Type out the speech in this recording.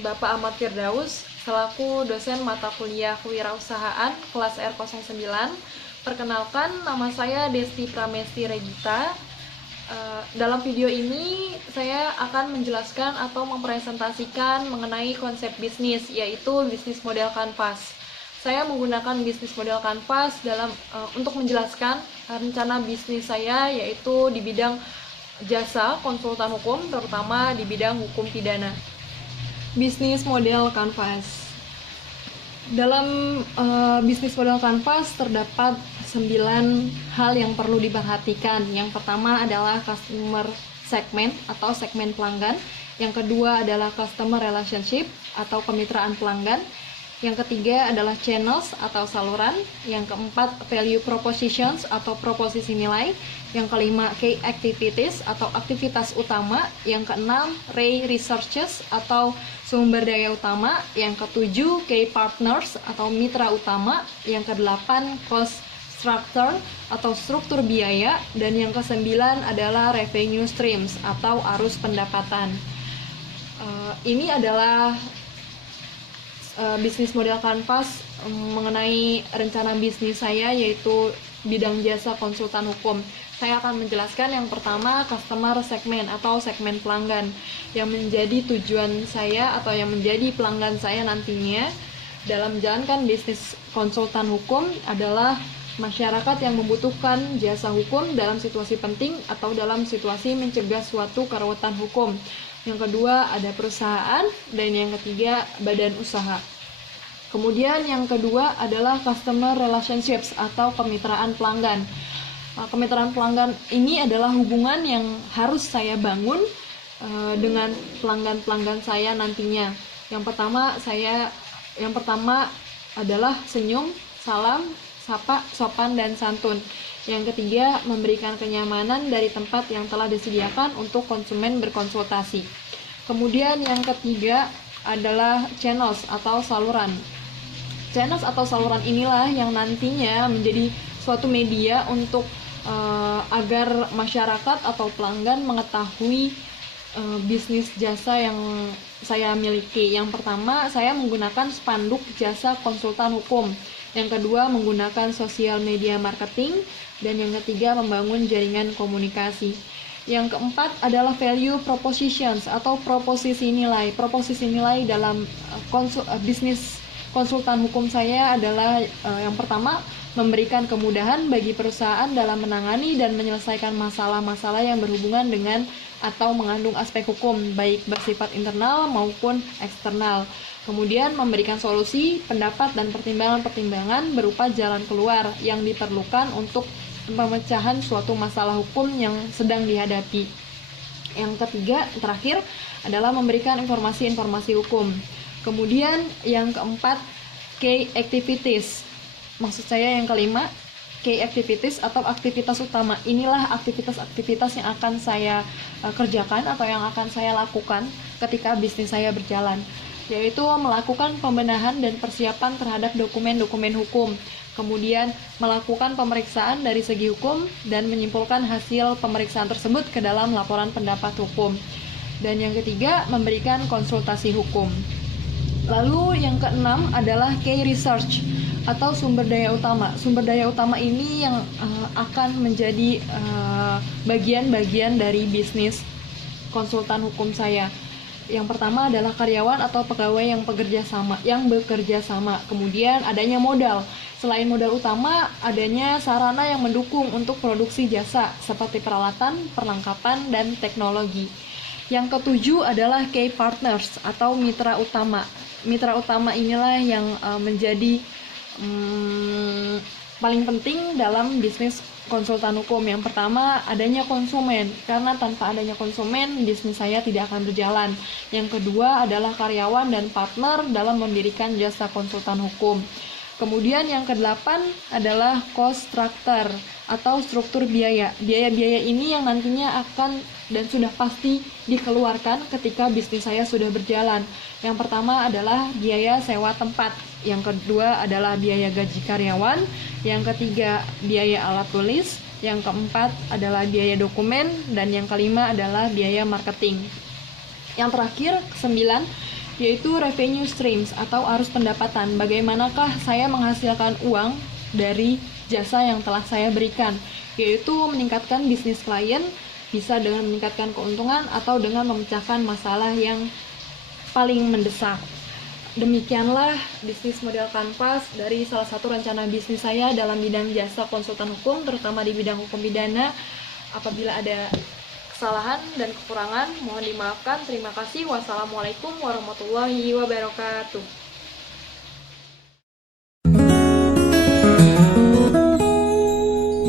Bapak Ahmad Firdaus selaku dosen mata kuliah kewirausahaan kelas R09. Perkenalkan, nama saya Desti Pramesti Regita. Dalam video ini saya akan menjelaskan atau mempresentasikan mengenai konsep bisnis, yaitu bisnis model kanvas. Saya menggunakan bisnis model kanvas untuk menjelaskan rencana bisnis saya, yaitu di bidang jasa konsultan hukum, terutama di bidang hukum pidana. Bisnis model kanvas. Dalam bisnis model kanvas terdapat 9 hal yang perlu diperhatikan. Yang pertama adalah customer segment atau segmen pelanggan. Yang kedua adalah customer relationship atau kemitraan pelanggan. Yang ketiga adalah channels atau saluran. Yang keempat value propositions atau proposisi nilai. Yang kelima key activities atau aktivitas utama. Yang keenam key researches atau sumber daya utama. Yang ketujuh key partners atau mitra utama. Yang kedelapan cost structure atau struktur biaya. Dan yang kesembilan adalah revenue streams atau arus pendapatan. Ini adalah bisnis model kanvas mengenai rencana bisnis saya, yaitu bidang jasa konsultan hukum. Saya akan menjelaskan yang pertama customer segment atau segmen pelanggan, yang menjadi tujuan saya atau yang menjadi pelanggan saya nantinya dalam menjalankan bisnis konsultan hukum adalah masyarakat yang membutuhkan jasa hukum dalam situasi penting atau dalam situasi mencegah suatu keruwetan hukum. Yang kedua ada perusahaan, dan yang ketiga badan usaha. Kemudian yang kedua adalah customer relationships atau kemitraan pelanggan. Kemitraan pelanggan ini adalah hubungan yang harus saya bangun dengan pelanggan-pelanggan saya nantinya. Yang pertama adalah senyum, salam, sapa, sopan, dan santun. Yang ketiga, memberikan kenyamanan dari tempat yang telah disediakan untuk konsumen berkonsultasi. Kemudian yang ketiga adalah channels atau saluran. Channels atau saluran inilah yang nantinya menjadi suatu media untuk agar masyarakat atau pelanggan mengetahui bisnis jasa yang saya miliki. Yang pertama, saya menggunakan spanduk jasa konsultan hukum. Yang kedua, menggunakan sosial media marketing. Dan yang ketiga, membangun jaringan komunikasi. Yang keempat adalah value propositions atau proposisi nilai. Proposisi nilai dalam bisnis konsultan hukum saya adalah yang pertama, memberikan kemudahan bagi perusahaan dalam menangani dan menyelesaikan masalah-masalah yang berhubungan dengan atau mengandung aspek hukum, baik bersifat internal maupun eksternal. Kemudian memberikan solusi, pendapat, dan pertimbangan-pertimbangan berupa jalan keluar yang diperlukan untuk pemecahan suatu masalah hukum yang sedang dihadapi. Yang ketiga, terakhir, adalah memberikan informasi-informasi hukum. Kemudian yang keempat, key activities. Maksud saya yang kelima, key activities atau aktivitas utama. Inilah aktivitas-aktivitas yang akan saya kerjakan atau yang akan saya lakukan ketika bisnis saya berjalan, yaitu melakukan pembenahan dan persiapan terhadap dokumen-dokumen hukum, kemudian melakukan pemeriksaan dari segi hukum dan menyimpulkan hasil pemeriksaan tersebut ke dalam laporan pendapat hukum. Dan yang ketiga, memberikan konsultasi hukum. Lalu yang keenam adalah key research atau sumber daya utama. Sumber daya utama ini yang akan menjadi bagian-bagian dari bisnis konsultan hukum saya. Yang pertama adalah karyawan atau pegawai yang bekerja sama. Kemudian adanya modal. Selain modal utama, adanya sarana yang mendukung untuk produksi jasa seperti peralatan, perlengkapan, dan teknologi. Yang ketujuh adalah key partners atau mitra utama. Mitra utama inilah yang menjadi paling penting dalam bisnis konsultan hukum. Yang pertama, adanya konsumen, karena tanpa adanya konsumen, bisnis saya tidak akan berjalan. Yang kedua adalah karyawan dan partner dalam mendirikan jasa konsultan hukum. Kemudian yang kedelapan adalah cost structure atau struktur biaya. Biaya-biaya ini yang nantinya akan dan sudah pasti dikeluarkan ketika bisnis saya sudah berjalan. Yang pertama adalah biaya sewa tempat. Yang kedua adalah biaya gaji karyawan. Yang ketiga biaya alat tulis. Yang keempat adalah biaya dokumen. Dan yang kelima adalah biaya marketing. Yang terakhir, 9, yaitu revenue streams atau arus pendapatan. Bagaimanakah saya menghasilkan uang dari jasa yang telah saya berikan, yaitu meningkatkan bisnis klien, bisa dengan meningkatkan keuntungan atau dengan memecahkan masalah yang paling mendesak. Demikianlah bisnis model kanvas dari salah satu rencana bisnis saya dalam bidang jasa konsultan hukum, terutama di bidang hukum pidana. Apabila ada kesalahan dan kekurangan, mohon dimaafkan. Terima kasih. Wassalamualaikum warahmatullahi wabarakatuh.